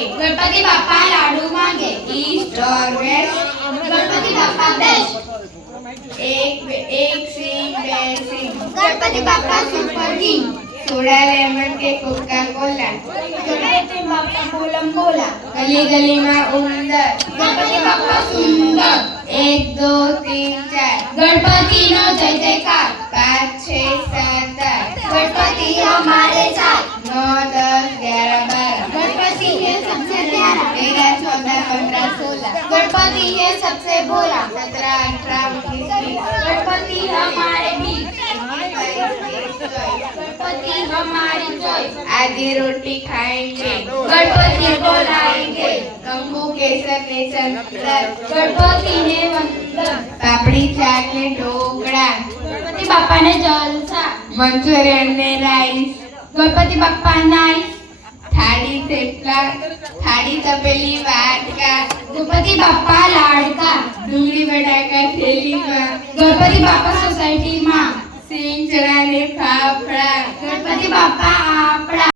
के गणपति बाप्पा लाडू मांगे ईस्ट और वेस्ट गणपति बाप्पा बेस्ट एक सिंह बे सिंह Ganpati Bappa super king soda lemon के कोका कोला गणपति बाप्पा बोलम बोला गली गली में उंदर गणपति बाप्पा सुंदर 1 2 3 4 गणपति नो जय जयकार 5 6 7 8 गणपति हमारे साथ 9 10 11 12 गणपति है सबसे प्यारा 13 14 15 16 गणपति है सबसे भोला 17 18 19 20 गणपति हमारे बीच गणपति हमारी चॉइस आधी रोटी खाएंगे गणपति को लाएंगे कंगू केसर ने संतर गणपति ने वंदन पापड़ी चाट ने ढोकड़ा गणपति बाप्पा ने जलसा मंचूरियन ने राइस गणपति बाप्पा नाइस थाली तपेली वाटका गणपति बाप्पा लाडका डूंगरी बटाका थैली में गणपति बाप्पा सोसायटी में सिंह चढ़ाने फाफड़ा गणपति बाप्पा आपड़ा।